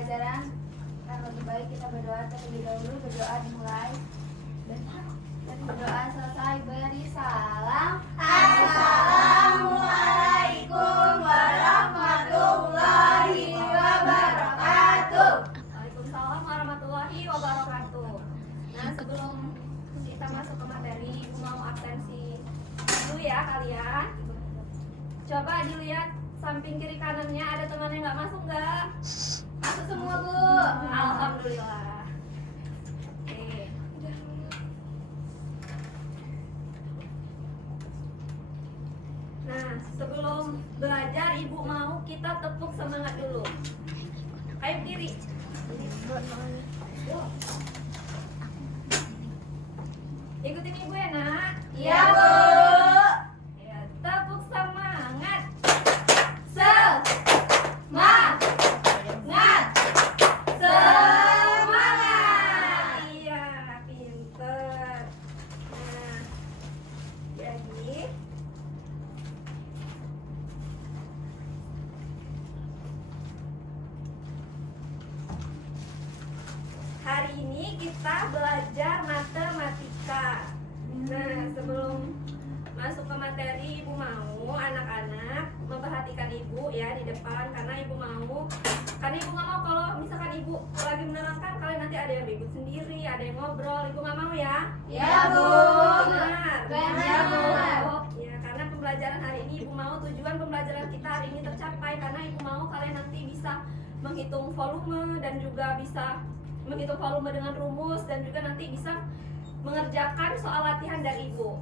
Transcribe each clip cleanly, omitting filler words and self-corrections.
pembelajaran. Kan lebih baik kita berdoa terlebih dahulu. Berdoa dimulai dan berdoa selesai beri salam. Assalamualaikum warahmatullahi wabarakatuh. Waalaikumsalam warahmatullahi wabarakatuh. Nah, sebelum kita masuk ke materi, Ibu mau absensi dulu ya kalian. Coba dilihat samping kiri kanannya, ada teman yang nggak masuk nggak? Masuk semua, Bu. Alhamdulillah. Oke. Nah, sebelum belajar, Ibu mau kita tepuk semangat dulu. Ayo diri. Ikutin Ibu ya, Nak. Iya, Bu. Ya, tepuk semangat. Semangat. Semangat. Iya, pinter. Nah, jadi hari ini kita belajar matematika. Nah, sebelum masuk ke materi, Ibu mau anak-anak memperhatikan Ibu ya di depan, karena Ibu mau, karena Ibu nggak mau kalau misalkan Ibu lagi menerangkan kalian nanti ada yang ribut sendiri, ada yang ngobrol. Ibu nggak mau ya? Iya, Bu. Benar. Benar, Bu. Ya, karena pembelajaran hari ini Ibu mau tujuan pembelajaran kita hari ini tercapai, karena Ibu mau kalian nanti bisa menghitung volume dan juga bisa menghitung volume dengan rumus, dan juga nanti bisa mengerjakan soal latihan dari Ibu.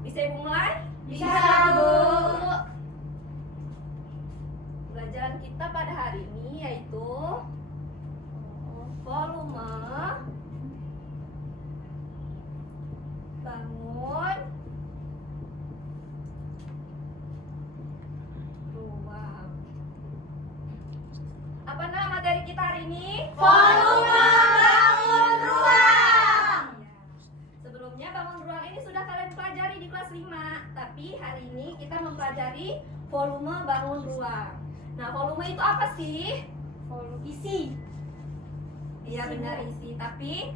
Bisa Ibu mulai? Bisa, Bu. Pembelajaran kita pada hari ini yaitu volume bangun ruang. Apa nama materi kita hari ini? Volume bangun ruang. Sebelumnya bangun ruang ini sudah kalian pelajari di kelas 5, tapi hari ini kita mempelajari volume bangun ruang. Nah, volume itu apa sih? Isi. Iya, benar, isi. Tapi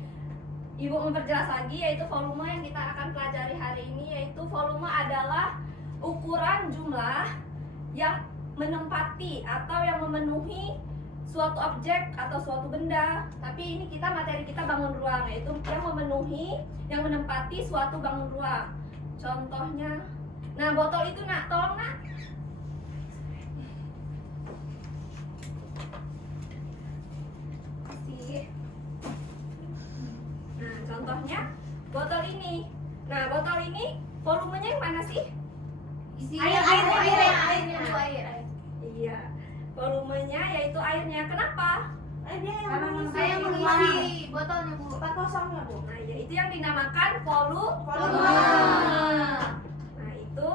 Ibu memperjelas lagi, yaitu volume yang kita akan pelajari hari ini, yaitu volume adalah ukuran jumlah yang menempati atau yang memenuhi suatu objek atau suatu benda. Tapi ini kita materi kita bangun ruang, yaitu yang memenuhi, yang menempati suatu bangun ruang. Contohnya, nah botol itu, Nak, tolong, Nak. Nah, contohnya botol ini. Nah, botol ini volumenya yang mana sih? Airnya, Bu, air. Iya, volumenya yaitu airnya. Kenapa? Karena saya mengisi botolnya, Bu. Kosongnya, Bu. Nah, ya, itu yang dinamakan volume. Nah, itu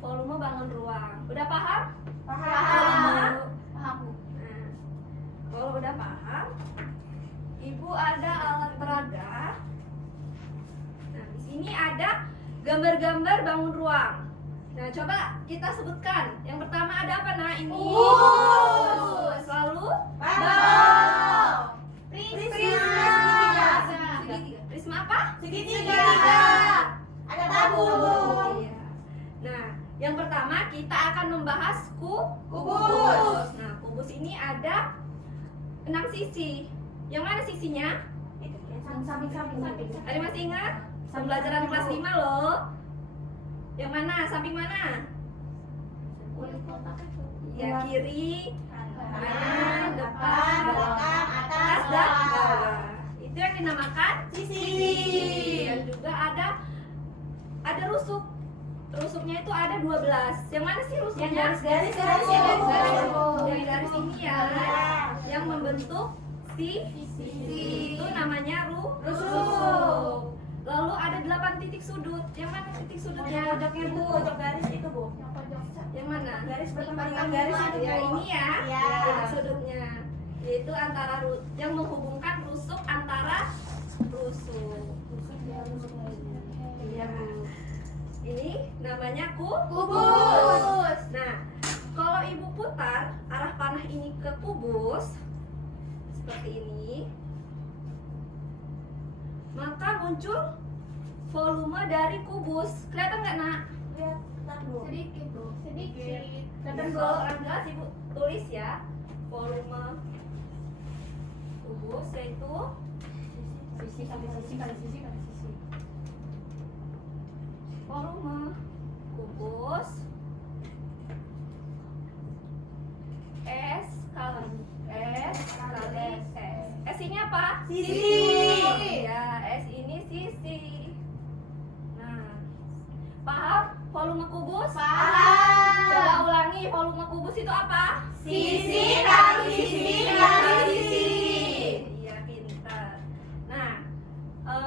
volume bangun ruang. Udah paham? Paham. Paham, Bu. Nah, kalau udah paham, Ibu ada alat peraga. Nah, di sini ada gambar-gambar bangun ruang. Nah, coba kita sebutkan. Yang pertama ada apa, Nah? Ini Kubus. Lalu Bal. Prisma. prisma apa? Segitiga. Ada tabung. Iya. Nah, yang pertama kita akan membahas Kubus. Nah, kubus ini ada 6 sisi. Yang mana sisinya? Itu yang samping-samping. Ada masih ingat? Pembelajaran kelas 5 loh. Yang mana? Samping mana? Ya, kiri, kanan, depan, belakang, atas, dan bawah. Itu yang dinamakan Sisi. dan juga ada rusuk. Rusuknya itu ada 12. Yang mana sih rusuknya? Yang garis-garis. Yang garis ini ya, yang membentuk sisi. Itu namanya rusuk. Lalu ada 8 titik sudut. Yang mana titik sudutnya? Pojoknya, Bu. Pojok garis itu, Bu. Yang mana? Garis bertemu dengan garis itu, Bu. Ya, ini ya. Iya. Titik sudutnya. Yaitu antara yang menghubungkan rusuk antara rusuk. Iya. Ini namanya kubus. Nah, kalau Ibu putar arah panah ini ke kubus, seperti ini, maka muncul volume dari kubus. Kelihatan nggak, Nak? Kelihatan, Bu. Sedikit Bu. Sedikit. Kelihatan kalau orang jelas Ibu tulis ya. Volume kubus yaitu Sisi kali sisi kali sisi kali sisi. volume kubus S kali S. S ini apa? Sisi. Ya, S ini sisi. Nah, paham volume kubus? Paham. Coba ulangi, volume kubus itu apa? Sisi kali sisi kali sisi. Iya, pintar. Nah,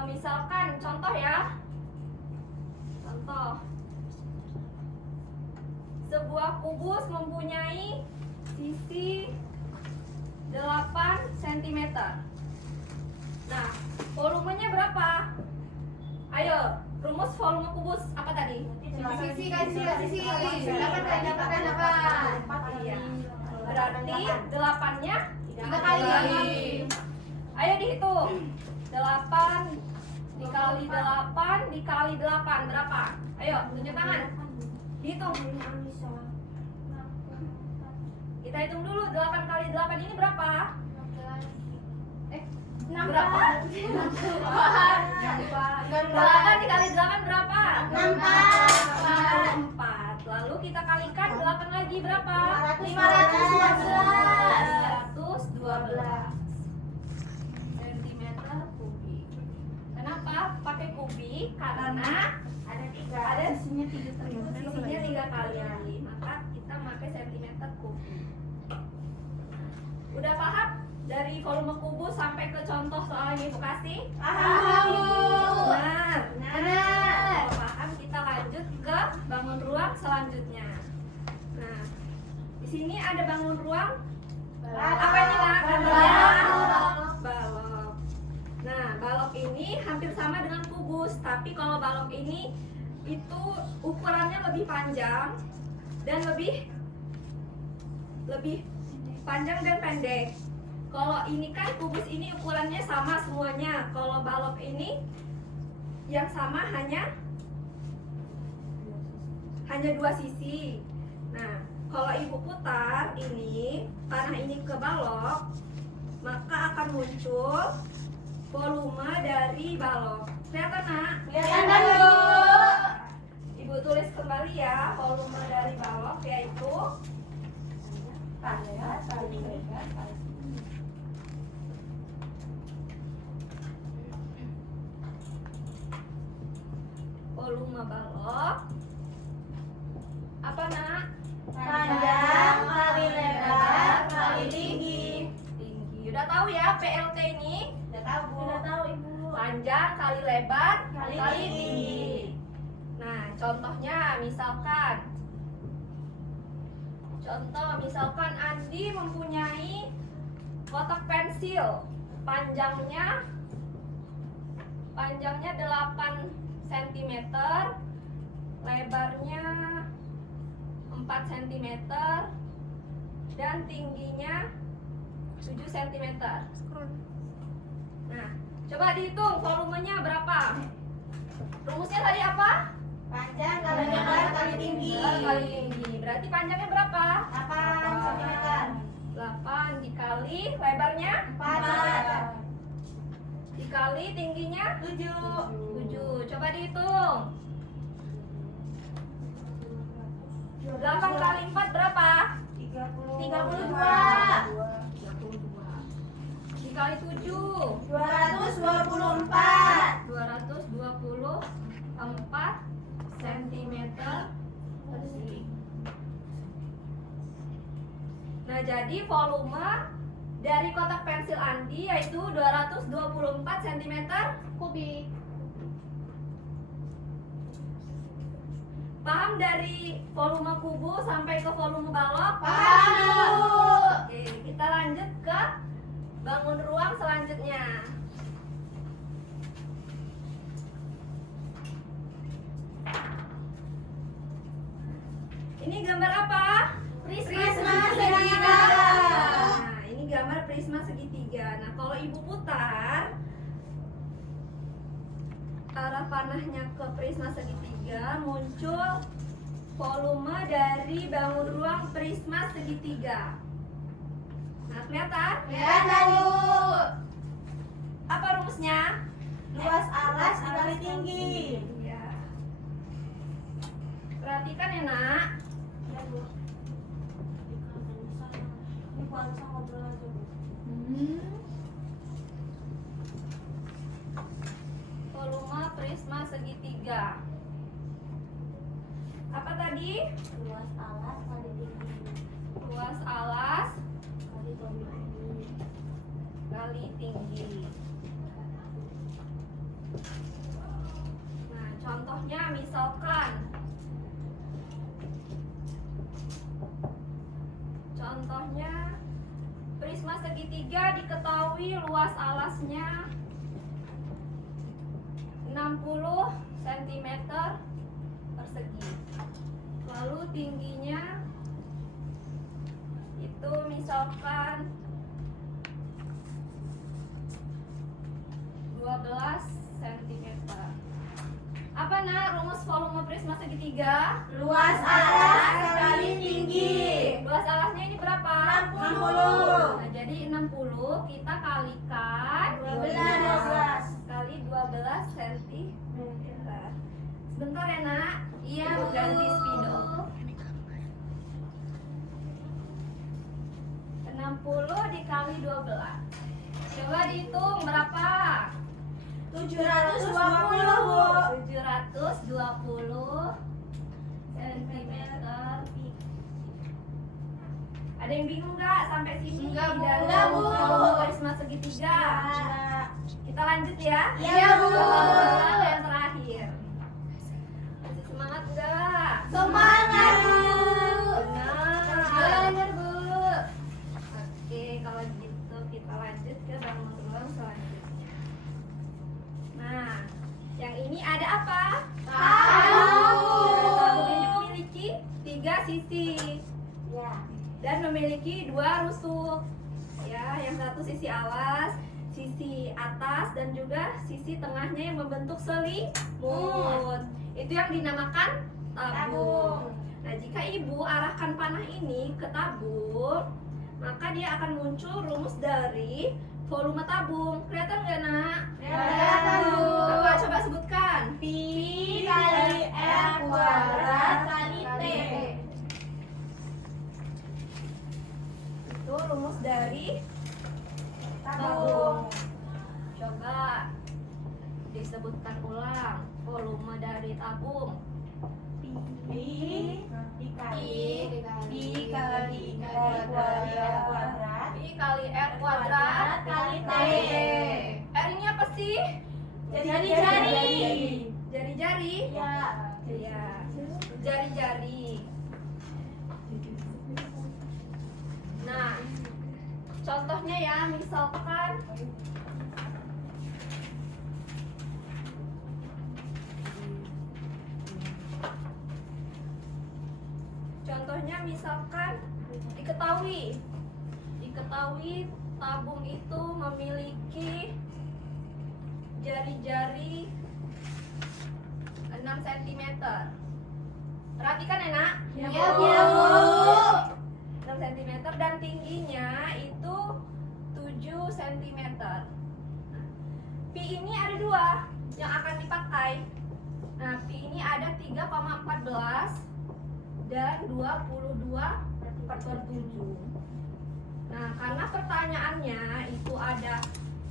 misalkan contoh ya. Contoh. Sebuah kubus mempunyai sisi 8 cm. Nah, volumenya berapa? Ayo, rumus volume kubus apa tadi? Sisi kali sisi kali sisi. Dapat dapatkan dapat. Iya. Berarti 8-nya 3 kali. Ayo dihitung. 8 dikali 8 dikali 8 berapa? Ayo, tunjuk tangan. Dihitung. Kita hitung dulu 8 kali 8 ini berapa? Berapa? 8 dikali 8 berapa? 4. Lalu kita kalikan 8 lagi berapa? 512 cm kubik. Kenapa pakai kubik? Karena ada Sisinya 3 kali. sisinya 3 kali. Maka kita pakai cm kubik. Udah paham? Dari volume kubus sampai ke contoh soal yang Ibu kasih? Paham Bu. Benar. Benar. Kalau paham kita lanjut ke bangun ruang selanjutnya. Nah, di sini ada bangun ruang. Apa ini, Nak? Balok. Balok. Nah, balok ini hampir sama dengan kubus, tapi kalau balok ini itu ukurannya lebih panjang dan lebih panjang dan pendek. Kalau ini kan kubus ini ukurannya sama semuanya. Kalau balok ini yang sama hanya 2 sisi. Nah, kalau Ibu putar ini tanah ini ke balok, maka akan muncul volume dari balok. Kelihatan, Nak? Kelihatan Bu. Ibu tulis kembali ya, volume dari balok yaitu volume balok apa, Nak? Panjang kali lebar kali tinggi. Tinggi. Udah tahu ya PLT ini? Udah tahu Bu. Sudah tahu Ibu. Panjang kali lebar Kali kali tinggi. tinggi. Nah, contohnya misalkan Andi mempunyai kotak pensil panjangnya 8 cm, lebarnya 4 cm dan tingginya 7 cm. Nah, coba dihitung volumenya berapa? Rumusnya tadi apa? Panjang kali lebar kali tinggi. Kali tinggi. Berarti panjangnya berapa? 8 cm. 8 dikali lebarnya 4. dikali tingginya 7. 7. Coba dihitung. 8 kali 4 berapa? 32. Dikali 7 224. 224 cm persegi. Nah, jadi volume dari kotak pensil Andi yaitu 224 cm kubik. Paham dari volume kubus sampai ke volume balok? Paham Bu. Oke, kita lanjut ke bangun ruang selanjutnya. Ini gambar apa? Prisma segitiga. Nah, ini gambar prisma segitiga. Nah, kalau ibu putar arah panahnya ke prisma segitiga, muncul volume dari bangun ruang prisma segitiga. Nah, kelihatan? Kelihatan, Bu. Apa rumusnya? Luas alas dikali tinggi. Iya. Perhatikan ya, Nak. Ya, Bu. Ini Bu Anissa ngobrol aja, Bu. Volume prisma segitiga. Apa tadi? Luas alas kali tinggi. Luas alas Kali tinggi. kali tinggi. Nah, contohnya misalkan prisma segitiga diketahui luas alasnya 60 cm persegi. Lalu tingginya itu misalkan 12 cm. Apa, Nak, rumus volume prisma segitiga? Luas alas kali tinggi. Luas alasnya ini berapa? 60. Nah, jadi 60 kita kalikan 12. kali 12 cm. Sebentar ya, Nak. Iya, Ibu Bu. ganti spidol. 60 dikali 12. Coba dihitung berapa? 720, Bu. 720 cm. Ada yang bingung nggak sampai sini? Enggak, Bu. Dalam Enggak, Bu. volume prisma segitiga. Nah, Kita lanjut ya. Iya, Bu. Soal yang terakhir. Masih semangat nggak? Semangat, Bu. Benar. Benar, Bu. Oke, kalau gitu kita lanjut ke bangun ruang selanjutnya. Nah, yang ini ada apa? Tabung. Tabung ini memiliki 3 sisi ya. dan memiliki 2 rusuk. Ya, yang satu sisi alas, sisi atas, dan juga sisi tengahnya yang membentuk selimut. Itu yang dinamakan tabung. Nah, jika ibu arahkan panah ini ke tabung, maka dia akan muncul rumus dari volume tabung. Kelihatan nggak, Nak? Kelihatan, Bu. Coba sebutkan. Pi kali R kuadrat kali T. Itu rumus dari Tabung. Coba disebutkan ulang volume dari tabung. Pi dikali Pi kali R kuadrat Pi kali R kuadrat kali T. R ini apa sih? Jari-jari. Jari-jari. Ya. Iya. Jari-jari. Nah, contohnya ya, misalkan diketahui tabung itu memiliki jari-jari 6 cm. Perhatikan ya, Nak. Iya, Bu. 6 cm dan tingginya itu 7 cm. Pi ini ada 2 yang akan dipakai. Nah, pi ini ada 3,14 dan 22/7. Nah, karena pertanyaannya itu ada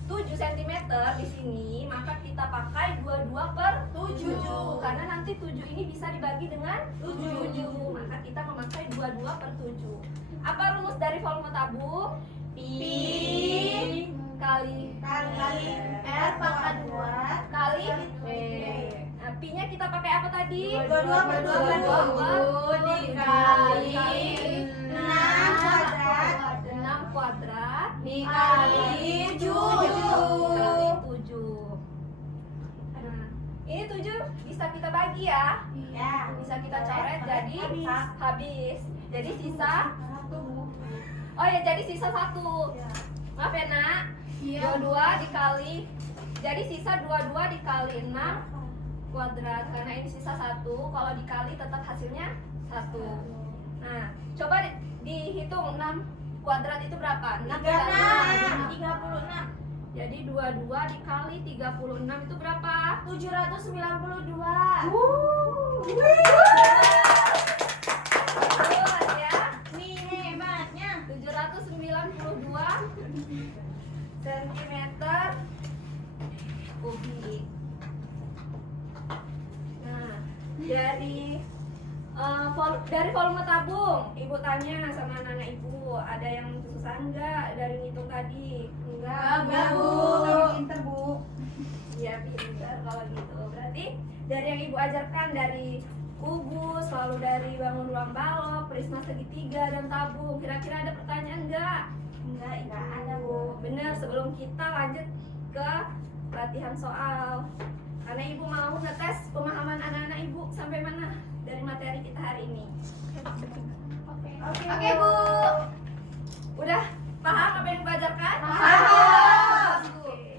7 cm di sini, maka kita pakai 22/7 karena nanti 7 ini bisa dibagi dengan 7. Maka kita memakai 22/7. Apa rumus dari volume tabung? Pi kali R pangkat 2 kali P. Nah, pi-nya kita pakai apa tadi? 22/7 dikali 6 kuadrat 6 kuadrat dikali 7. kali 7. Nah, ini 7 bisa kita bagi ya. Ya. Bisa kita coret jadi habis. Jadi sisa. Satu. Oh ya, jadi sisa 1. Maaf ya nak. Iya. 22 dikali, jadi sisa 22 dikali 6 kuadrat. Karena ini sisa 1, kalau dikali tetap hasilnya 1. Nah, coba dihitung 6 kuadrat itu berapa? 6 dikali 6. 36. Jadi 22 dikali 36 itu berapa? 792. Bagus ya. Nih hebatnya. 792 cm kubik. Nah, dari volume tabung, ibu tanya sama anak-anak ibu, ada yang susah enggak dari ngitung tadi? Enggak, Bu. Kami pinter, Bu. Iya pintar kalau gitu. Berarti dari yang ibu ajarkan dari kubus, lalu dari bangun ruang balok, prisma segitiga dan tabung. Kira-kira ada pertanyaan enggak? Enggak ada, Bu. Benar, sebelum kita lanjut ke latihan soal. Karena ibu mau ngetes pemahaman anak-anak ibu sampai mana dari materi kita hari ini. Oke, Bu. Udah paham apa yang ibu ajarkan? Paham. Oke.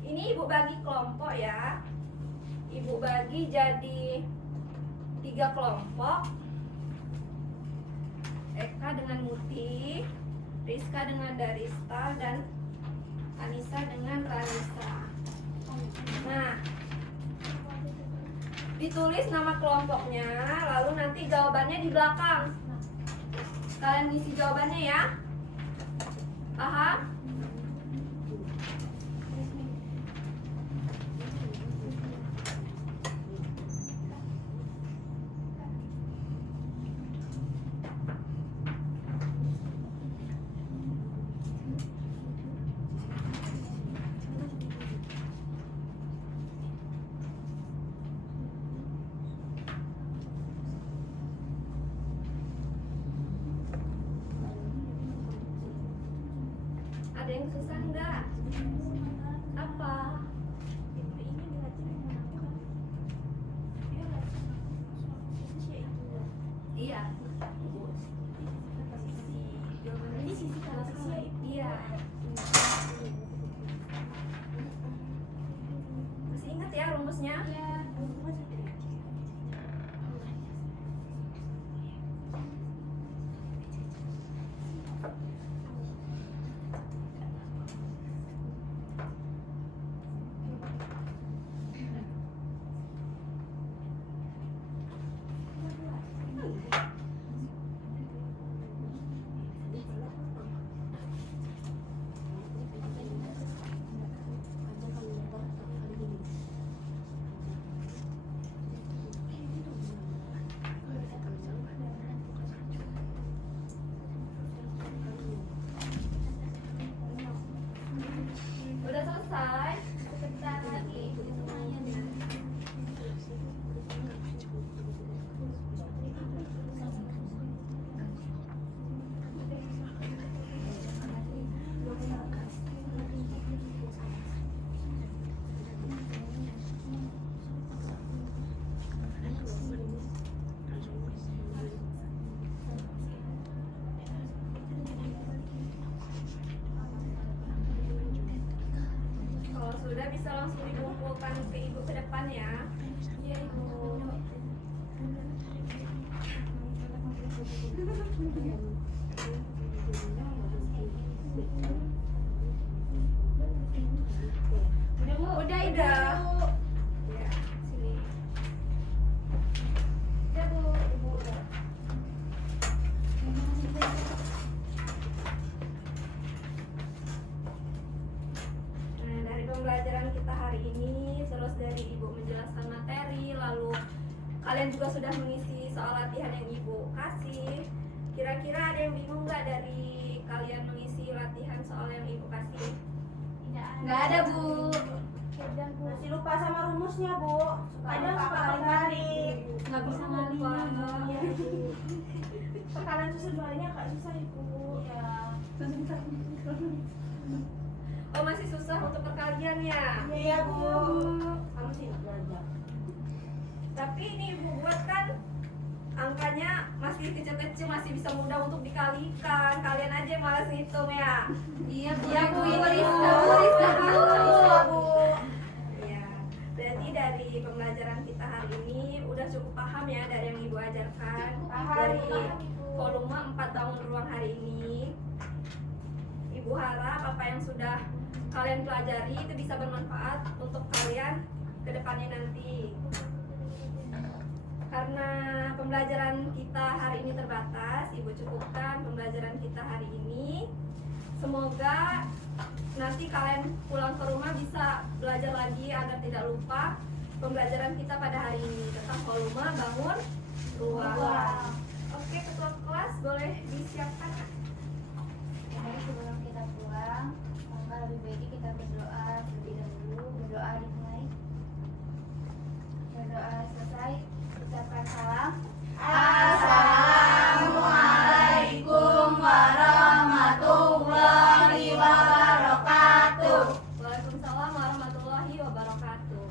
Ini ibu bagi kelompok ya. Ibu bagi jadi 3 kelompok. Eka dengan Muti, Rizka dengan Darista, dan Anissa dengan Ranisa. Nah, ditulis nama kelompoknya, lalu nanti jawabannya di belakang. Kalian isi jawabannya ya. Paham? Ada yang susah enggak? Apa? Iya. Ini sisi kanan. Iya. Masih ingat ya rumusnya? Udah selesai? Sebentar lagi. Kalau sudah bisa langsung dikumpulkan ke ibu ke depan ya. Iya, Ibu. Udah, Bu. Udah, Ibu. Ya, sini. Udah, Bu. Ibu udah. Nah, dari pembelajaran kita hari ini, terus dari ibu menjelaskan materi, lalu kalian juga sudah mengisi soal latihan yang ibu kasih. Kira-kira ada yang bingung nggak dari kalian mengisi latihan soal yang ibu kasih? Nggak ada, Bu. Masih lupa sama rumusnya, Bu. Kadang lupa suka balik-balik. Nggak bisa Lupa. ngalihin. Perkalian susun baliknya agak susah, Ibu. Iya. Oh, masih susah untuk perkalian ya? Iya, Bu. Kamu sih nggak belajar. Tapi ini ibu buat kan angkanya masih kecil-kecil, masih bisa mudah untuk dikalikan. Kalian aja yang malas ngitung ya. Iya Bu, Iya, Bu, Bu Rista, Bu. Bu Rista, Bu. Bu. Iya. Berarti dari pembelajaran kita hari ini udah cukup paham ya dari yang Ibu ajarkan. Paham, Dari paham, Ibu. volume 4 bangun ruang hari ini. Ibu harap apa yang sudah kalian pelajari itu bisa bermanfaat untuk kalian ke depannya nanti. Karena pembelajaran kita hari ini terbatas, Ibu cukupkan pembelajaran kita hari ini. Semoga nanti kalian pulang ke rumah bisa belajar lagi agar tidak lupa pembelajaran kita pada hari ini tentang volume bangun ruang. Oke, ketua kelas boleh disiapkan. Jadi sebelum kita pulang, maka lebih baik kita berdoa terlebih dahulu. Berdoa dimulai. Berdoa selesai, ucapkan salam. Assalamualaikum warahmatullahi wabarakatuh. Waalaikumsalam warahmatullahi wabarakatuh.